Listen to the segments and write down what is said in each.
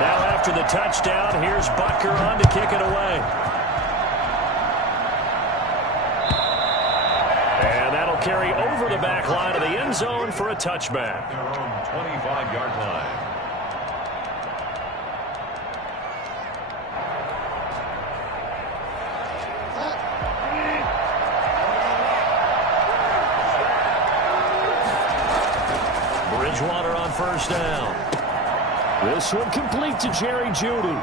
Now after the touchdown, here's Butker on to kick it away. And that'll carry over the back line of the end zone for a touchback. Their own 25-yard line. Bridgewater on first down. This one complete to Jerry Jeudy.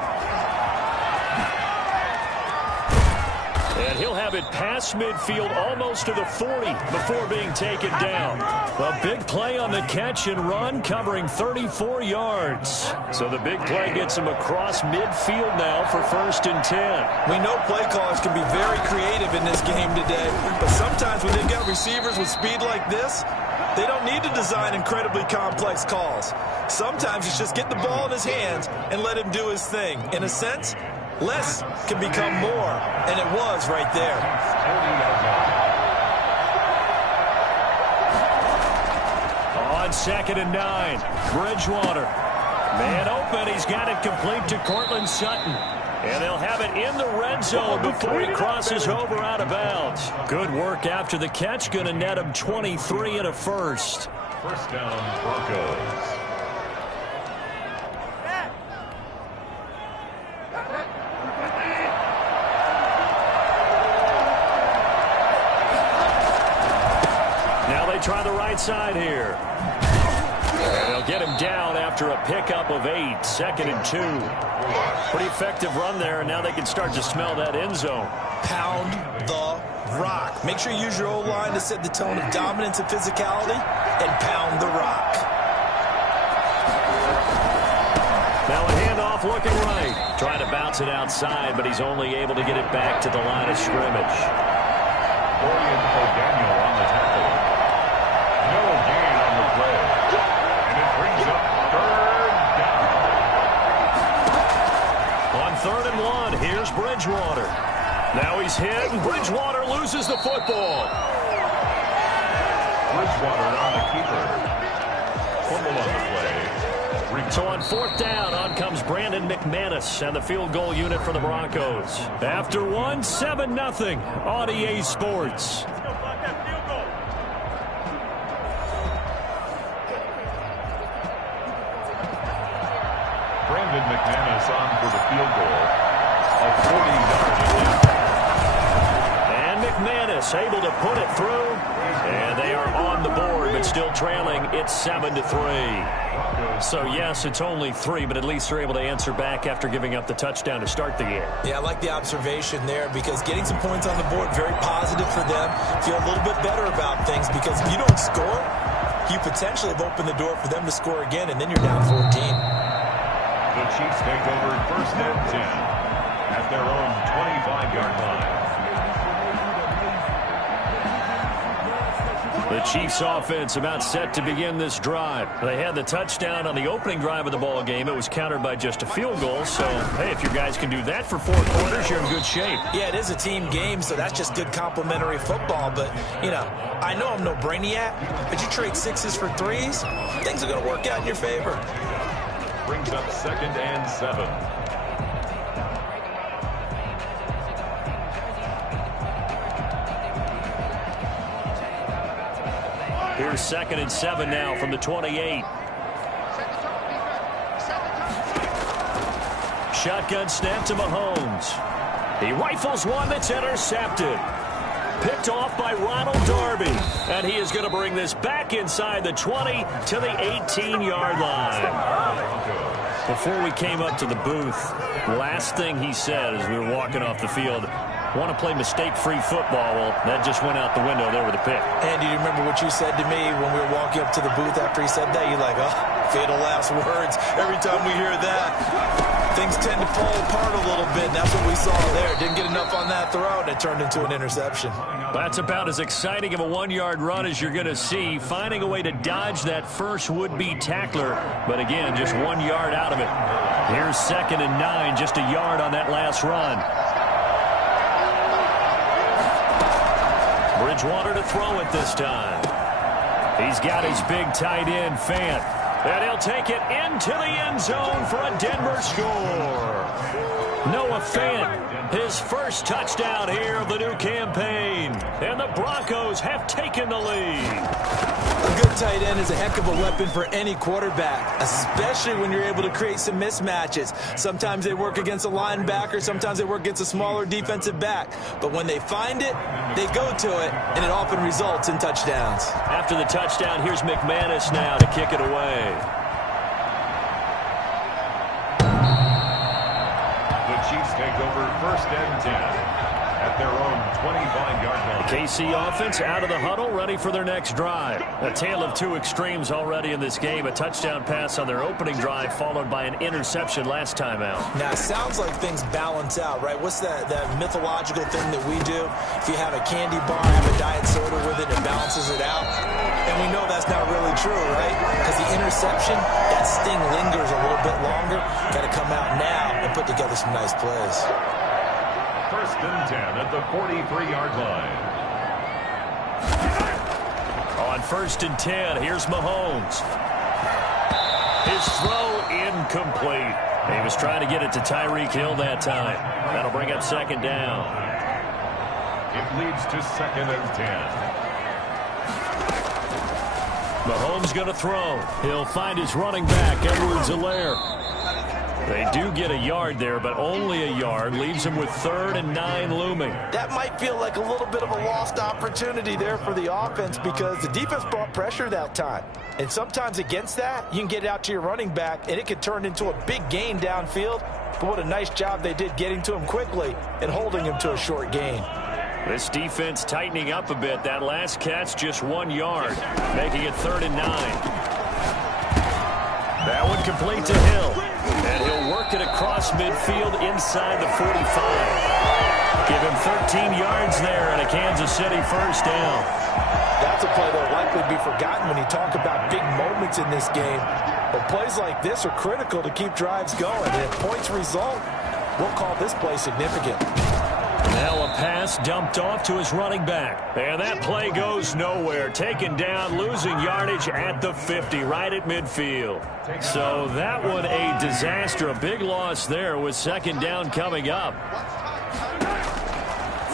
And he'll have it past midfield almost to the 40 before being taken down. A big play on the catch and run covering 34 yards. So the big play gets him across midfield now for 1st and 10. We know play callers can be very creative in this game today, but sometimes when they've got receivers with speed like this, they don't need to design incredibly complex calls. Sometimes it's just get the ball in his hands and let him do his thing. In a sense, less can become more, and it was right there. On 2nd and 9, Bridgewater. Man open, he's got it complete to Cortland Sutton. And they'll have it in the red zone before he crosses over out of bounds. Good work after the catch. Going to net him 23 and a first. First down, Broncos. Now they try the right side here. And they'll get him down after a pickup of 8. 2nd and 2. Pretty effective run there, and now they can start to smell that end zone. Pound the rock. Make sure you use your O-line to set the tone of dominance and physicality, and pound the rock. Now a handoff looking right. Trying to bounce it outside, but he's only able to get it back to the line of scrimmage. Dorian O'Daniel on the tackle. No gain on the play. And it brings up 3rd down. On 3rd and 1, here's Bridgewater. Now he's hit, and Bridgewater loses the football. Bridgewater on the keeper. Fumble on the play. So on 4th down, on comes Brandon McManus and the field goal unit for the Broncos. After one, 7-0 on EA Sports. Brandon McManus on for the field goal. A 40-yard attempt. And McManus able to put it through. And they are on the board, but still trailing. It's 7-3. So, yes, it's only 3, but at least they're able to answer back after giving up the touchdown to start the game. Yeah, I like the observation there because getting some points on the board, very positive for them. Feel a little bit better about things because if you don't score, you potentially have opened the door for them to score again, and then you're down 14. The Chiefs take over 1st and 10 at their own 25-yard line. The Chiefs offense about set to begin this drive. They had the touchdown on the opening drive of the ball game. It was countered by just a field goal. So, hey, if your guys can do that for 4 quarters, you're in good shape. Yeah, it is a team game, so that's just good complementary football. But, you know, I know I'm no brainiac, but you trade 6s for 3s, things are going to work out in your favor. Brings up 2nd and 7. Here's 2nd and 7 now from the 28. Shotgun snap to Mahomes. He rifles one that's intercepted. Picked off by Ronald Darby. And he is going to bring this back inside the 20 to the 18-yard line. Before we came up to the booth, last thing he said as we were walking off the field, want to play mistake-free football. Well, that just went out the window there with a pick. And do you remember what you said to me when we were walking up to the booth after he said that? You're like, oh, fatal last words. Every time we hear that, things tend to fall apart a little bit. And that's what we saw there. Didn't get enough on that throw, and it turned into an interception. That's about as exciting of a 1-yard run as you're going to see. Finding a way to dodge that first would-be tackler. But again, just 1 yard out of it. Here's 2nd and 9, just a yard on that last run. Bridgewater to throw it this time. He's got his big tight end, Fant. And he'll take it into the end zone for a Denver score. Noah Fant, his first touchdown here of the new campaign. And the Broncos have taken the lead. A good tight end is a heck of a weapon for any quarterback, especially when you're able to create some mismatches. Sometimes they work against a linebacker, sometimes they work against a smaller defensive back. But when they find it, they go to it, and it often results in touchdowns. After the touchdown, here's McManus now to kick it away. The Chiefs take over 1st and 10 at their own 25-yard line. KC offense out of the huddle, ready for their next drive. A tale of two extremes already in this game. A touchdown pass on their opening drive, followed by an interception last time out. Now, it sounds like things balance out, right? What's that mythological thing that we do? If you have a candy bar, have a diet soda with it, it balances it out. And we know that's not really true, right? Because the interception, that sting lingers a little bit longer. Got to come out now and put together some nice plays. 1st and 10 at the 43-yard line. On 1st and 10, here's Mahomes. His throw incomplete. He was trying to get it to Tyreek Hill that time. That'll bring up 2nd down. It leads to 2nd and 10. Mahomes going to throw. He'll find his running back, Edwards-Helaire. They do get a yard there, but only a yard. Leaves him with 3rd and 9 looming. That might feel like a little bit of a lost opportunity there for the offense because the defense brought pressure that time. And sometimes against that, you can get it out to your running back, and it could turn into a big gain downfield. But what a nice job they did getting to him quickly and holding him to a short gain. This defense tightening up a bit. That last catch just 1 yard, making it 3rd and 9. That one complete to Hill. And he'll work it across midfield inside the 45. Give him 13 yards there and a Kansas City 1st down. That's a play that will likely be forgotten when you talk about big moments in this game. But plays like this are critical to keep drives going. And if points result, we'll call this play significant. Now a pass dumped off to his running back. And that play goes nowhere. Taken down, losing yardage at the 50, right at midfield. So that one a disaster. A big loss there with 2nd down coming up.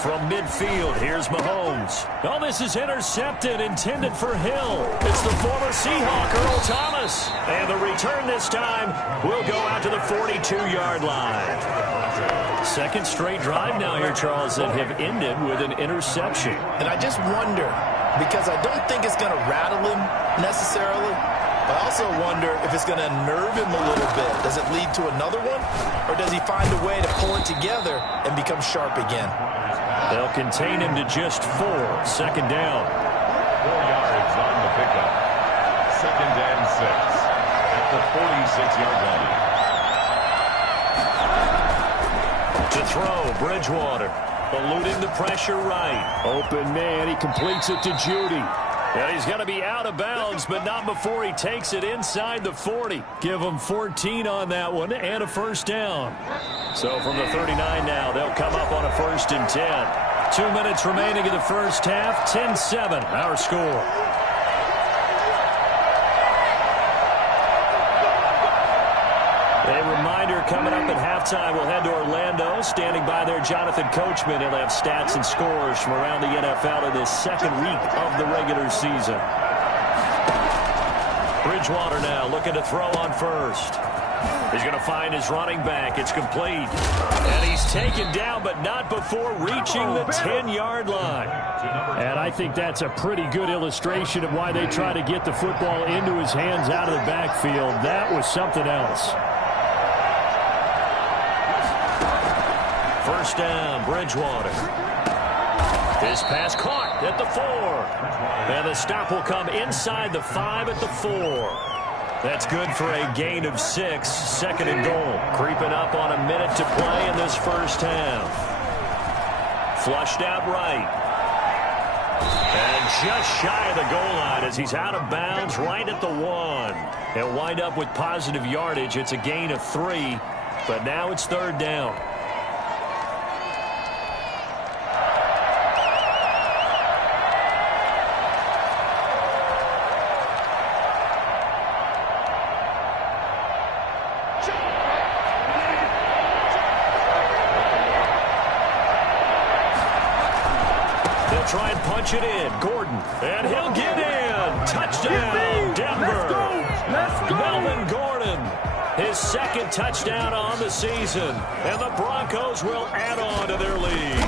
From midfield, here's Mahomes. Oh, this is intercepted, intended for Hill. It's the former Seahawk, Earl Thomas. And the return this time will go out to the 42-yard line. 2nd straight drive now here, Charles, that have ended with an interception. And I just wonder, because I don't think it's going to rattle him necessarily, but I also wonder if it's going to unnerve him a little bit. Does it lead to another one, or does he find a way to pull it together and become sharp again? They'll contain him to just 4. 2nd down. 4 yards on the pickup. 2nd and 6 at the 46-yard line. To throw, Bridgewater. Eluding the pressure right. Open man, he completes it to Judy. And he's going to be out of bounds, but not before he takes it inside the 40. Give him 14 on that one and a 1st down. So from the 39 now, they'll come up on a 1st and 10. 2 minutes remaining in the first half. 10-7, our score. A reminder coming up at halftime, we'll head to Orlando. Standing by there, Jonathan Coachman. He'll have stats and scores from around the NFL in this 2nd week of the regular season. Bridgewater now looking to throw on 1st. He's going to find his running back. It's complete. And he's taken down, but not before reaching the 10-yard line. And I think that's a pretty good illustration of why they try to get the football into his hands out of the backfield. That was something else. 1st down, Bridgewater. His pass caught at the 4. And the stop will come inside the 5 at the 4. That's good for a gain of 6. 2nd and goal. Creeping up on a minute to play in this first half. Flushed out right. And just shy of the goal line as he's out of bounds right at the 1. He'll wind up with positive yardage. It's a gain of 3. But now it's 3rd down. try and punch it in. Gordon, and he'll get in. Touchdown, Denver. Let's go. Melvin Gordon, his second touchdown on the season. And the Broncos will add on to their lead.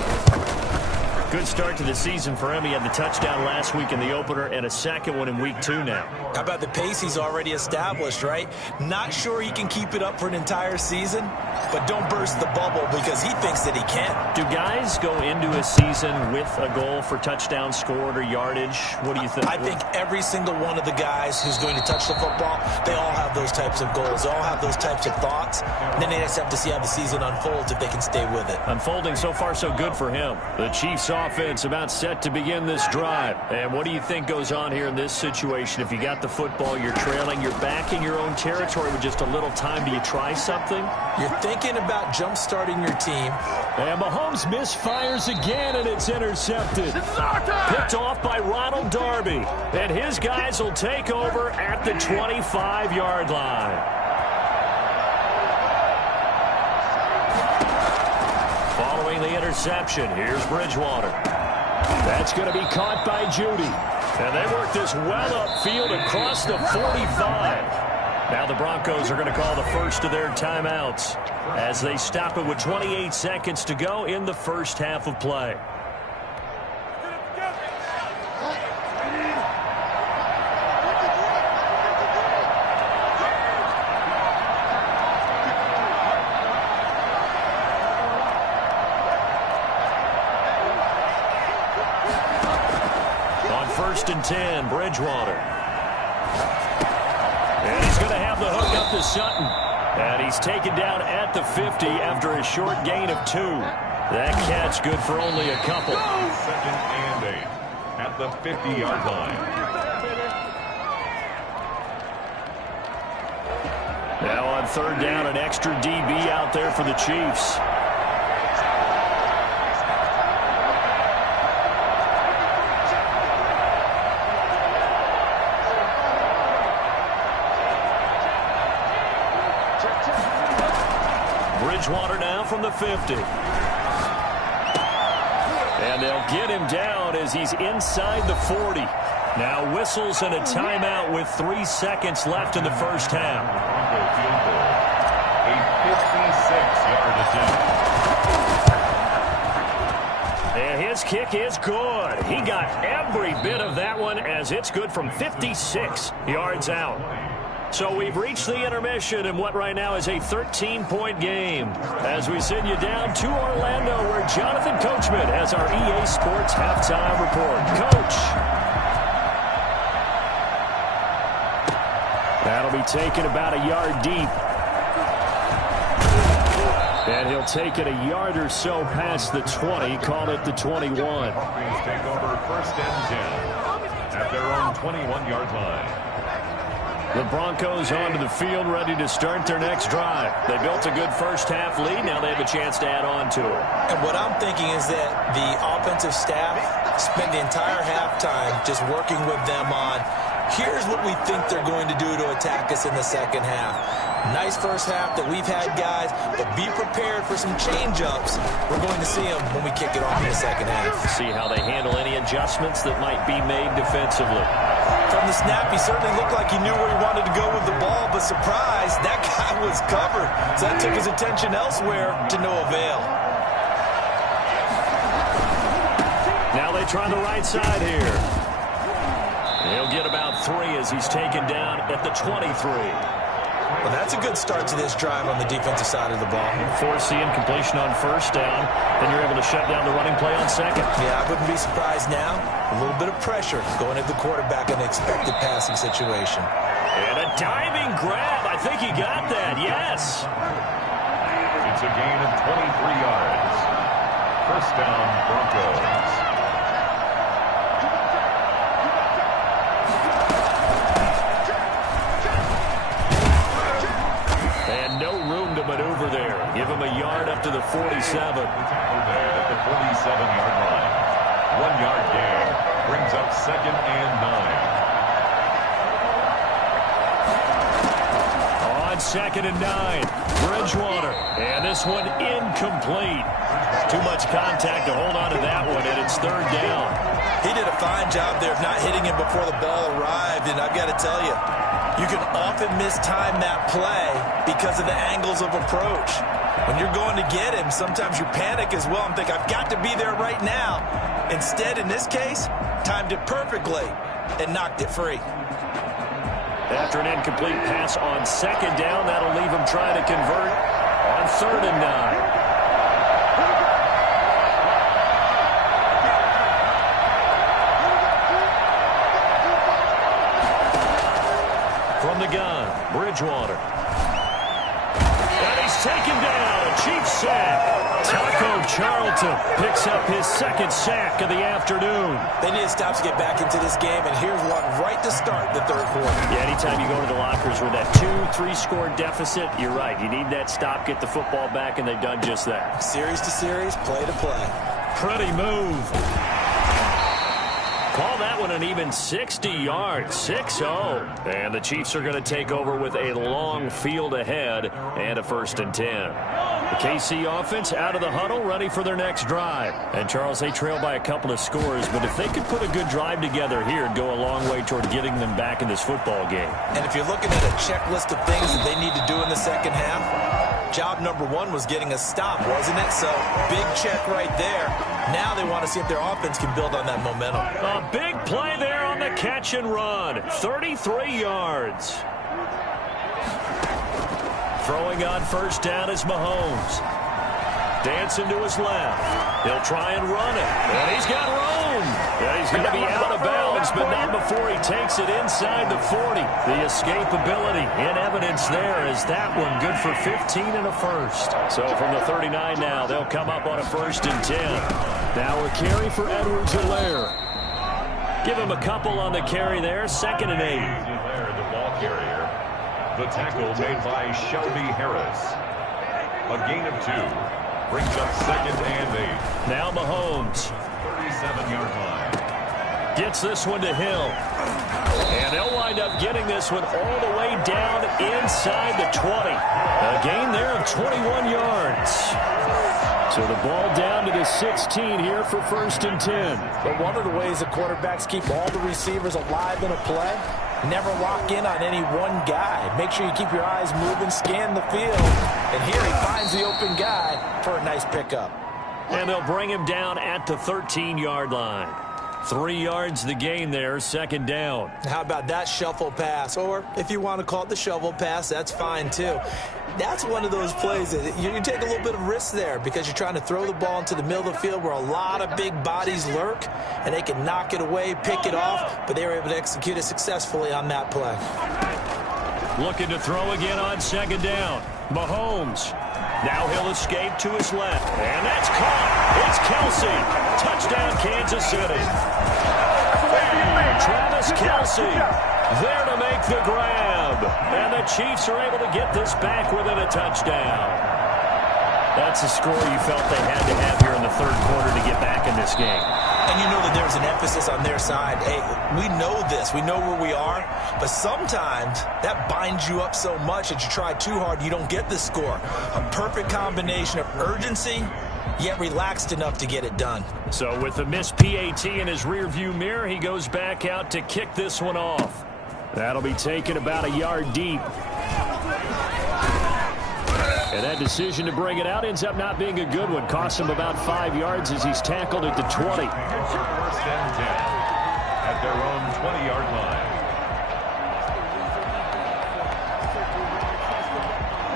Good start to the season for him. He had the touchdown last week in the opener and a second one in week 2 now. How about the pace he's already established, right? Not sure he can keep it up for an entire season, but don't burst the bubble because he thinks that he can. Do guys go into a season with a goal for touchdown scored or yardage? What do you think? I think every single one of the guys who's going to touch the football, they all have those types of goals. They all have those types of thoughts. And then they just have to see how the season unfolds if they can stay with it. Unfolding so far so good for him. The Chiefs offense about set to begin this drive. And what do you think goes on here in this situation? If you got the football, you're trailing, you're back in your own territory with just a little time. Do you try something? You're thinking about jump-starting your team. And Mahomes misfires again, and it's intercepted. Picked off by Ronald Darby. And his guys will take over at the 25-yard line. Following the interception, here's Bridgewater. That's going to be caught by Judy. And they work this well upfield across the 45. Now the Broncos are going to call the first of their timeouts as they stop it with 28 seconds to go in the first half of play. First and 10, Bridgewater. And he's going to have the hook up to Sutton. And he's taken down at the 50 after a short gain of 2. That catch good for only a couple. Second and 8 at the 50-yard line. Now on third down, an extra DB out there for the Chiefs. Bridgewater now from the 50. And they'll get him down as he's inside the 40. Now whistles and a timeout with 3 seconds left in the first half. A 56-yard attempt. And his kick is good. He got every bit of that one as it's good from 56 yards out. So we've reached the intermission in what right now is a 13-point game as we send you down to Orlando where Jonathan Coachman has our EA Sports halftime report. Coach. That'll be taken about a yard deep. And he'll take it a yard or so past the 20, call it the 21. Broncos take over first and 10 at their own 21-yard line. The Broncos onto the field, ready to start their next drive. They built a good first half lead. Now they have a chance to add on to it. And what I'm thinking is that the offensive staff spent the entire halftime just working with them on, here's what we think they're going to do to attack us in the second half. Nice first half that we've had, guys, but be prepared for some change-ups. We're going to see them when we kick it off in the second half. See how they handle any adjustments that might be made defensively. From the snap, he certainly looked like he knew where he wanted to go with the ball, but surprise, that guy was covered. So that took his attention elsewhere to no avail. Now they try the right side here. He'll get about 3 as he's taken down at the 23. Well, that's a good start to this drive on the defensive side of the ball. Forcing completion on first down, then you're able to shut down the running play on second. Yeah, I wouldn't be surprised now. A little bit of pressure going at the quarterback in an expected passing situation. And a diving grab. I think he got that, yes. It's a gain of 23 yards. First down, Broncos. Maneuver there. Give him a yard up to the 47. At the 47-yard line. 1-yard gain. Brings up second and 9. On 2nd and 9. Bridgewater. And this one incomplete. Too much contact to hold on to that one, and it's 3rd down. He did a fine job there of not hitting him before the ball arrived, and I've got to tell you, you can often mistime that play because of the angles of approach. When you're going to get him, sometimes you panic as well and think, I've got to be there right now. Instead, in this case, timed it perfectly and knocked it free. After an incomplete pass on 2nd down, that'll leave him trying to convert on 3rd and 9. From the gun, Bridgewater. And he's taken down. A cheap sack. Taco Charlton picks up his 2nd sack of the afternoon. They need stops to get back into this game, and here's one right to start the 3rd quarter. Yeah, anytime you go to the lockers with that 2-3 score deficit, you're right. You need that stop, get the football back, and they've done just that. Series to series, play to play. Pretty move. Call that one an even 60 yards, 6-0. And the Chiefs are going to take over with a long field ahead and a 1st and 10. The KC offense out of the huddle, ready for their next drive. And, Charles, they trail by a couple of scores, but if they could put a good drive together here, it'd go a long way toward getting them back in this football game. And if you're looking at a checklist of things that they need to do in the 2nd half, job number 1 was getting a stop, wasn't it? So, big check right there. Now they want to see if their offense can build on that momentum. A big play there on the catch and run. 33 yards. Throwing on 1st down is Mahomes. Dancing to his left. He'll try and run it. And he's got room. And he's going to be out of bounds, but not before he takes it inside the 40. The escapability in evidence there is that one good for 15 and a 1st. So from the 39 now, they'll come up on a 1st and 10. Now a carry for Edwards-Helaire. Give him a couple on the carry there. 2nd and 8. The ball carrier. The tackle made by Shelby Harris. A gain of 2. Brings up 2nd and 8. Now Mahomes. 37-yard line. Gets this one to Hill. And they'll wind up getting this one all the way down inside the 20. A gain there of 21 yards. So the ball down to the 16 here for 1st and 10. But one of the ways the quarterbacks keep all the receivers alive in a play, never lock in on any one guy. Make sure you keep your eyes moving, scan the field. And here he finds the open guy for a nice pickup. And they'll bring him down at the 13-yard line. 3 yards the gain there, 2nd down. How about that shuffle pass? Or if you want to call it the shovel pass, that's fine too. That's one of those plays that you take a little bit of risk there because you're trying to throw the ball into the middle of the field where a lot of big bodies lurk, and they can knock it away, pick it off, but they were able to execute it successfully on that play. Looking to throw again on 2nd down. Mahomes. Now he'll escape to his left. And that's caught. It's Kelsey. Touchdown, Kansas City. Travis Kelsey there to make the grab. And the Chiefs are able to get this back within a touchdown. That's a score you felt they had to have here in the 3rd quarter to get back in this game. And you know that there's an emphasis on their side. Hey, we know this. We know where we are. But sometimes that binds you up so much that you try too hard, you don't get the score. A perfect combination of urgency, yet relaxed enough to get it done. So with the missed PAT in his rearview mirror, he goes back out to kick this one off. That'll be taken about a yard deep. And that decision to bring it out ends up not being a good one. Costs him about 5 yards as he's tackled at the 20. 1st and 10 at their own 20-yard line.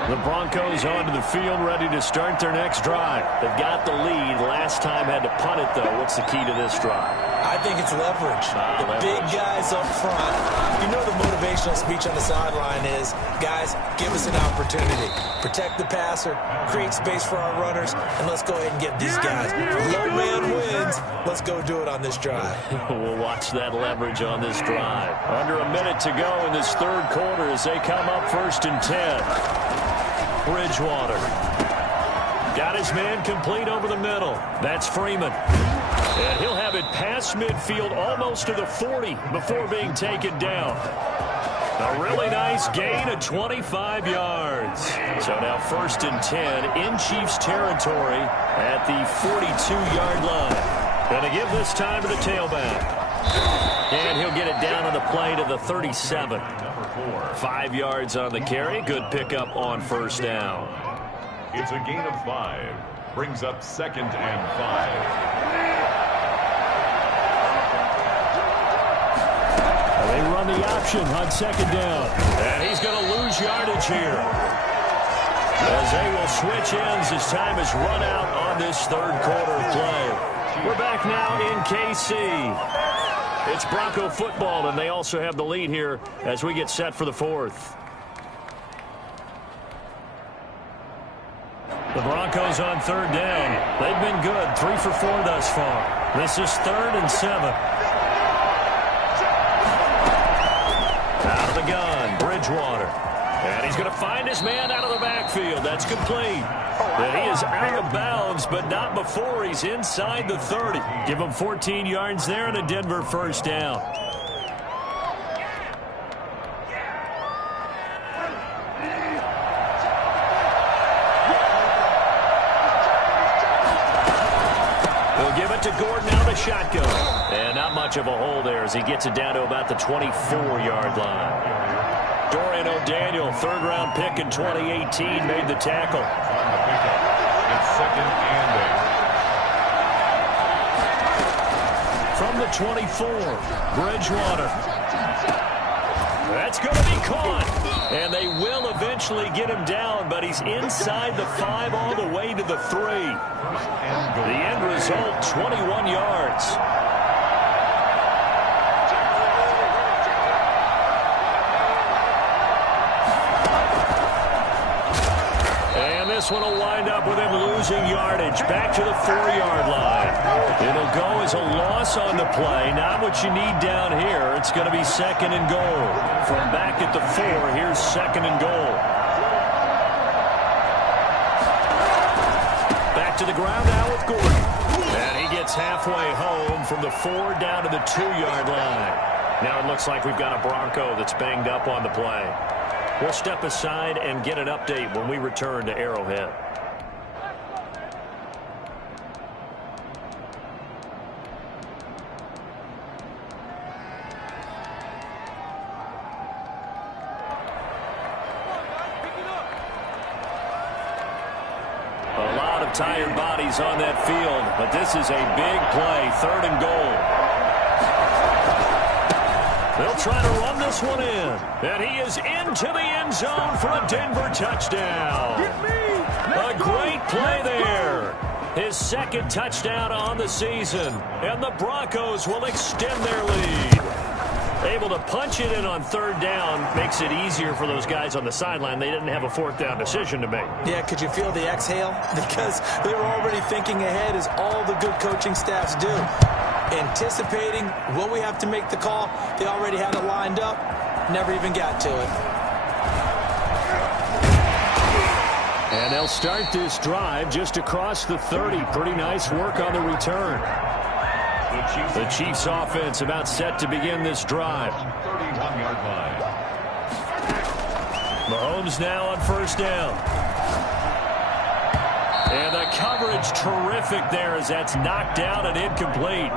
The Broncos onto the field, ready to start their next drive. They've got the lead. Last time had to punt it, though. What's the key to this drive? I think it's leverage. The big guys up front. You know the motivational speech on the sideline is, guys, give us an opportunity. Protect the passer, create space for our runners, and let's go ahead and get these guys. Low man wins. Let's go do it on this drive. We'll watch that leverage on this drive. Under a minute to go in this 3rd quarter as they come up 1st and 10. Bridgewater. Got his man complete over the middle. That's Freeman. And he'll have it past midfield almost to the 40 before being taken down. A really nice gain of 25 yards. So now 1st and 10 in Chiefs territory at the 42-yard line. Going to give this time to the tailback. And he'll get it down on the play to the 37. 5 yards on the carry. Good pickup on 1st down. It's a gain of 5. Brings up 2nd and 5. They run the option on 2nd down. And he's going to lose yardage here, as they will switch ends as time is run out on this 3rd quarter of play. We're back now in KC. It's Bronco football, and they also have the lead here as we get set for the 4th. The Broncos on 3rd down. They've been good, 3 for 4 thus far. This is 3rd and 7. Out of the gun, Bridgewater. And he's going to find his man out of the backfield. That's complete. And he is out of bounds, but not before he's inside the 30. Give him 14 yards there and a Denver 1st down. He'll give it to Gordon out of the shotgun. And not much of a hole there as he gets it down to about the 24-yard line. Dorian O'Daniel, 3rd-round pick in 2018, made the tackle. It's 2nd and 8. From the 24, Bridgewater. That's going to be caught. And they will eventually get him down, but he's inside the 5 all the way to the 3. The end result, 21 yards. This one will wind up with him losing yardage back to the 4-yard line. It'll go as a loss on the play. Not what you need down here. It's going to be 2nd and goal. From back at the 4, here's 2nd and goal. Back to the ground now with Gordon. And he gets halfway home from the 4 down to the 2-yard line. Now it looks like we've got a Bronco that's banged up on the play. We'll step aside and get an update when we return to Arrowhead. A lot of tired bodies on that field, but this is a big play, 3rd and goal. They'll try to run this one in. And he is into the end zone for a Denver touchdown. A great play there. His 2nd touchdown on the season. And the Broncos will extend their lead. Able to punch it in on 3rd down makes it easier for those guys on the sideline. They didn't have a 4th down decision to make. Yeah, could you feel the exhale? Because they were already thinking ahead, as all the good coaching staffs do. Anticipating, will we have to make the call? They already had it lined up, never even got to it. And they'll start this drive just across the 30. Pretty nice work on the return. The Chiefs offense about set to begin this drive. 31-yard line. Mahomes now on 1st down. And the coverage terrific there as that's knocked down and incomplete.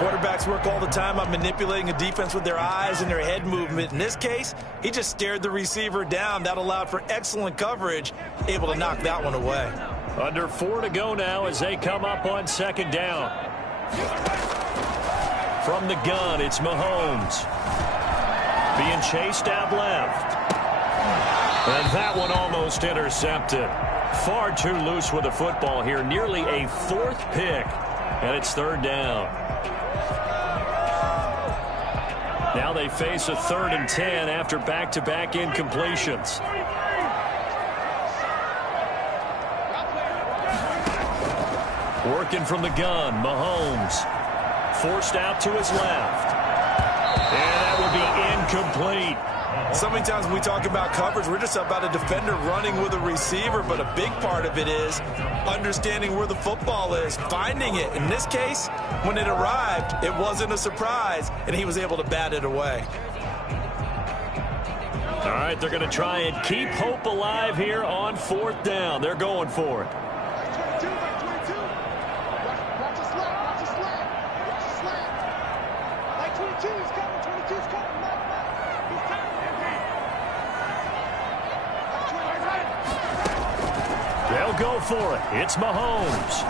Quarterbacks work all the time on manipulating a defense with their eyes and their head movement. In this case, he just stared the receiver down. That allowed for excellent coverage, able to knock that one away. Under 4 to go now as they come up on 2nd down. From the gun, it's Mahomes. Being chased out left. And that one almost intercepted. Far too loose with the football here. Nearly a 4th pick. And it's 3rd down. Now they face a 3rd and 10 after back-to-back incompletions. Working from the gun, Mahomes. Forced out to his left. And that would be incomplete. So many times when we talk about coverage, we're just about a defender running with a receiver, but a big part of it is understanding where the football is, finding it. In this case, when it arrived, it wasn't a surprise, and he was able to bat it away. All right, they're going to try and keep hope alive here on 4th down. They're going for it. They'll go for it. It's Mahomes.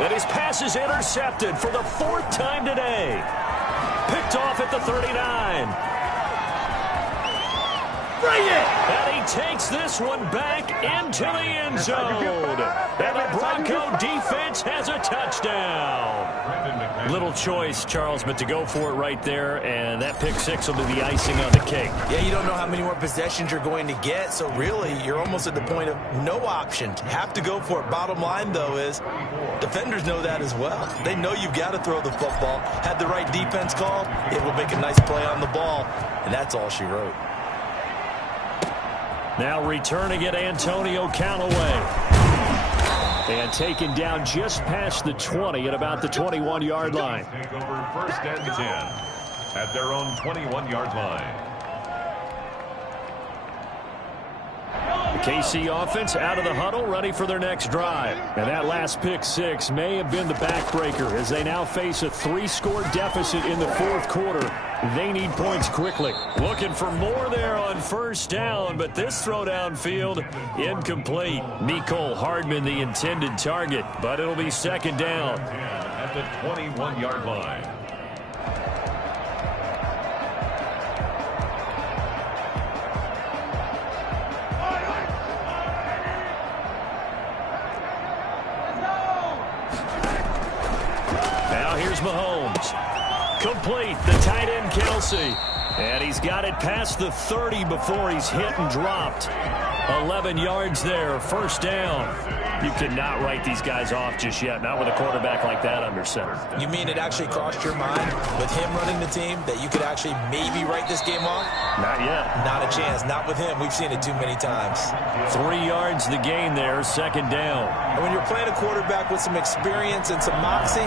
And his pass is intercepted for the 4th time today. Picked off at the 39. Bring it! And he takes this one back into the end zone. And the Bronco defense has a touchdown. Little choice, Charles, but to go for it right there, and that pick six will be the icing on the cake. Yeah, you don't know how many more possessions you're going to get, so really you're almost at the point of no option. Have to go for it. Bottom line, though, is defenders know that as well. They know you've got to throw the football. Had the right defense call, it will make a nice play on the ball, and that's all she wrote. Now returning it, Antonio Callaway. And taken down just past the 20 at about the 21-yard line. Take over 1st and 10 at their own 21-yard line. The KC offense out of the huddle, ready for their next drive. And that last pick six may have been the backbreaker as they now face a 3-score deficit in the 4th quarter. They need points quickly. Looking for more there on 1st down, but this throw downfield incomplete. Mecole Hardman the intended target, but it'll be 2nd down. At the 21-yard line. Now here's Mahomes. Complete, the tight end Kelsey. And he's got it past the 30 before he's hit and dropped. 11 yards there, 1st down. You cannot write these guys off just yet, not with a quarterback like that under center. You mean it actually crossed your mind with him running the team that you could actually maybe write this game off? Not yet. Not a chance. Not with him. We've seen it too many times. 3 yards the gain there, 2nd down. And when you're playing a quarterback with some experience and some moxie,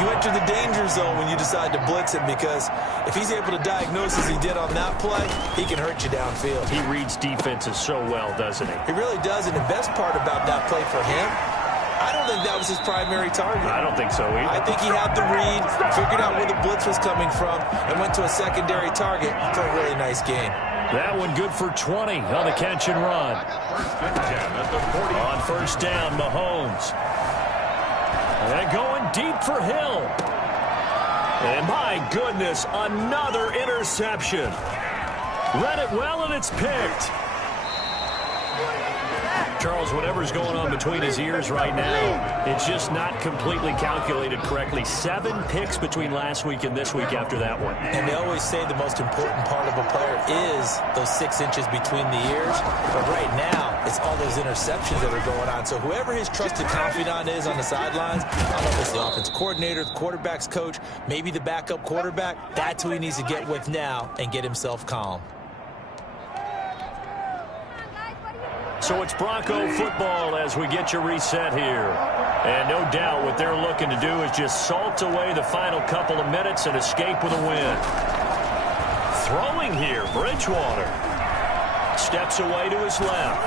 you enter the danger zone when you decide to blitz him, because if he's able to diagnose as he did on that play, he can hurt you downfield. He reads defenses so well, doesn't he? He really does, and the best part about that play for him, I don't think that was his primary target. I don't think so either. I think he had the read, figured out where the blitz was coming from, and went to a secondary target for a really nice gain. That one good for 20 on the catch and run. 1st and 10 at the 40. On 1st down, Mahomes. And going deep for Hill. And my goodness, another interception. Read it well, and it's picked. Charles, whatever's going on between his ears right now, it's just not completely calculated correctly. 7 picks between last week and this week after that one. And they always say the most important part of a player is those 6 inches between the ears. But right now, it's all those interceptions that are going on. So whoever his trusted confidant is on the sidelines, I don't know if it's the offense coordinator, the quarterback's coach, maybe the backup quarterback, that's who he needs to get with now and get himself calm. So it's Bronco football as we get you reset here. And no doubt what they're looking to do is just salt away the final couple of minutes and escape with a win. Throwing here, Bridgewater. Steps away to his left.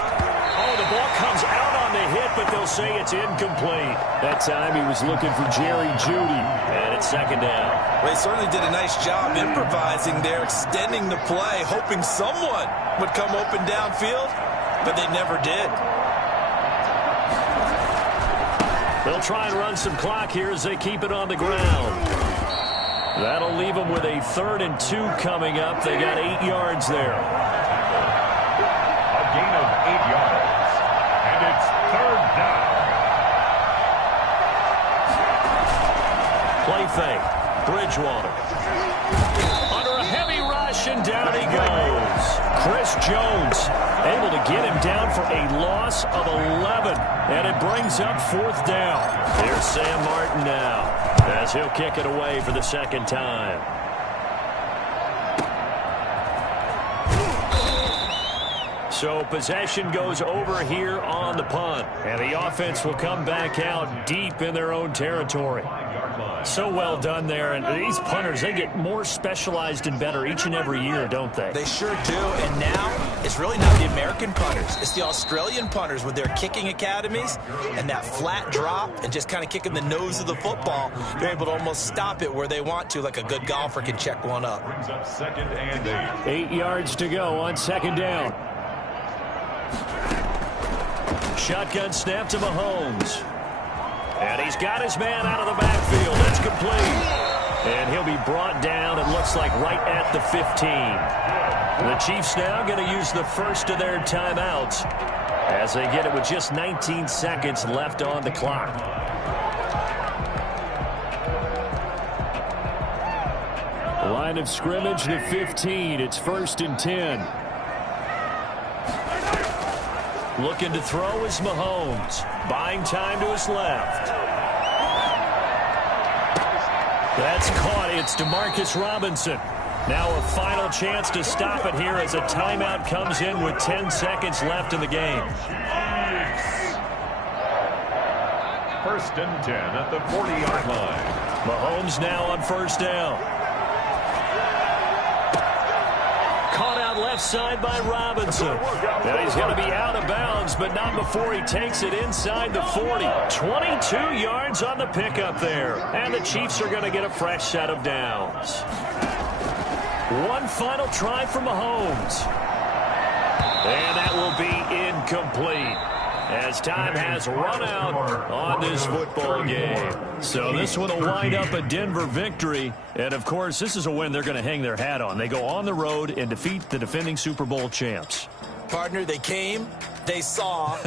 Oh, the ball comes out on the hit, but they'll say it's incomplete. That time he was looking for Jerry Jeudy, and it's 2nd down. Well, they certainly did a nice job improvising there, extending the play, hoping someone would come open downfield. But they never did. They'll try and run some clock here as they keep it on the ground. That'll leave them with a 3rd and 2 coming up. They got 8 yards there. A gain of 8 yards. And it's 3rd down. Play fake. Bridgewater. Under a heavy rush, and down he goes. Chris Jones able to get him down for a loss of 11. And it brings up 4th down. Here's Sam Martin now as he'll kick it away for the 2nd time. So possession goes over here on the punt. And the offense will come back out deep in their own territory. 5-yard line. line. So well done there. And these punters, they get more specialized and better each and every year, don't they? They sure do. And now it's really not the American punters. It's the Australian punters with their kicking academies and that flat drop and just kind of kicking the nose of the football. They're able to almost stop it where they want to, like a good golfer can check one up. Brings up 2nd and 8. 8 yards to go on 2nd down. Shotgun snap to Mahomes. And he's got his man out of the backfield. It's complete. And he'll be brought down, it looks like, right at the 15. The Chiefs now going to use the first of their timeouts as they get it with just 19 seconds left on the clock. Line of scrimmage, the 15. It's 1st and 10. Looking to throw is Mahomes. Buying time to his left. That's caught. It's DeMarcus Robinson. Now a final chance to stop it here as a timeout comes in with 10 seconds left in the game. 1st and 10 at the 40-yard line. Mahomes now on 1st down. Caught out left side by Robinson. And he's going to be out of bounds, but not before he takes it inside the 40. 22 yards on the pickup there. And the Chiefs are going to get a fresh set of downs. One final try for Mahomes. And that will be incomplete, as time has run out on this football game. So this one will wind up a Denver victory. And, of course, this is a win they're going to hang their hat on. They go on the road and defeat the defending Super Bowl champs. Partner, they came, they saw,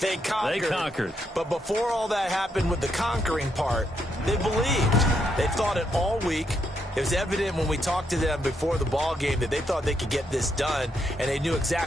they conquered. They conquered. But before all that happened with the conquering part, they believed. They thought it all week. It was evident when we talked to them before the ball game that they thought they could get this done, and they knew exactly